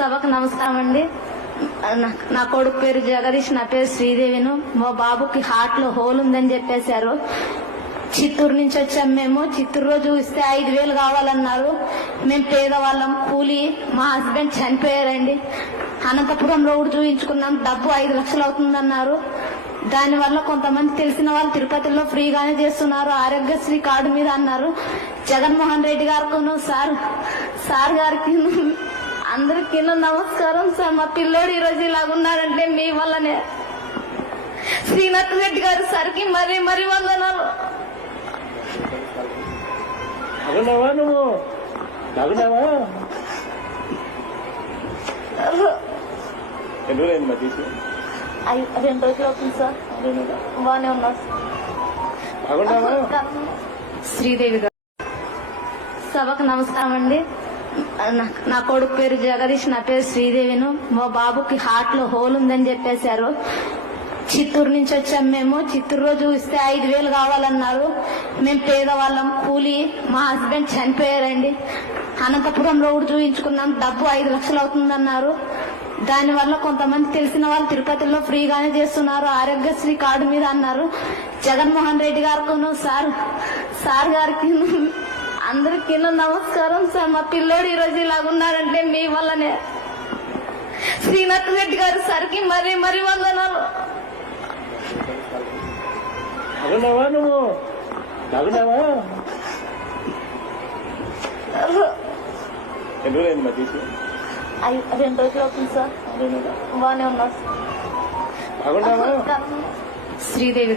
సభకు నమస్కారం అండి. నా- నా కొడుకు పేరు జగదీష్ నా పేరు శ్రీదేవిను. మా బాబుకి హార్ట్లో హోల్ ఉందని చెప్పేశారు. చిత్తూరు నుంచి వచ్చాం మేము. చిత్తూరు రోజు ఇస్తే ఐదు వేలు కావాలన్నారు. మేము పేదవాళ్ళం. కూలి మా హస్బెండ్ చనిపోయారండి. అనంతపురం రోడ్డు చూపించుకున్నాం డబ్బు ఐదు లక్షలు అవుతుందన్నారు. దానివల్ల కొంతమంది తెలిసిన వాళ్ళు తిరుపతిలో ఫ్రీగానే చేస్తున్నారు. ఆరోగ్యశ్రీ కార్డు మీద అన్నారు. జగన్మోహన్ రెడ్డి గారికి సార్ సార్ గారికి అందరికీ నమస్కారం సార్. మా పిల్లోడు ఈ రోజు ఇలాగున్నాడంటే మీ వల్లనే. శ్రీనాథ్ రెడ్డి గారు సార్కి మరీ మరీ వందనాలు. రెండు రోజులు అవుతుంది సార్. బాగానే ఉన్నారు శ్రీదేవి గారు. సభకు నమస్కారం అండి. నా- కొడుకు పేరు జగదీష్ నా పేరు శ్రీదేవిను. మా బాబుకి హార్ట్లో హోల్ ఉందని చెప్పేశారు. చిత్తూరు నుంచి వచ్చాం మేము. చిత్తూరు రోజు ఇస్తే ఐదు వేలు కావాలన్నారు. మేము పేదవాళ్ళం కూలి. మా హస్బెండ్ చనిపోయారండి. అనంతపురం రోడ్డు చూపించుకున్నాం డబ్బు ఐదు లక్షలు అవుతుందన్నారు. దానివల్ల కొంతమంది తెలిసిన వాళ్ళు తిరుపతిలో ఫ్రీగానే చేస్తున్నారు. ఆరోగ్యశ్రీ కార్డు మీద అన్నారు. జగన్మోహన్ రెడ్డి గారికి సార్ సార్ గారికి అందరికీ నమస్కారం సార్. మా పిల్లోడు ఈ రోజు ఇలాగున్నాడంటే మీ వల్లనే. శ్రీనాథ్ రెడ్డి గారు సార్కి మరీ మరీ వందనాలు. రెండు రోజులు అవుతుంది సార్. బాగానే ఉన్నారు శ్రీదేవి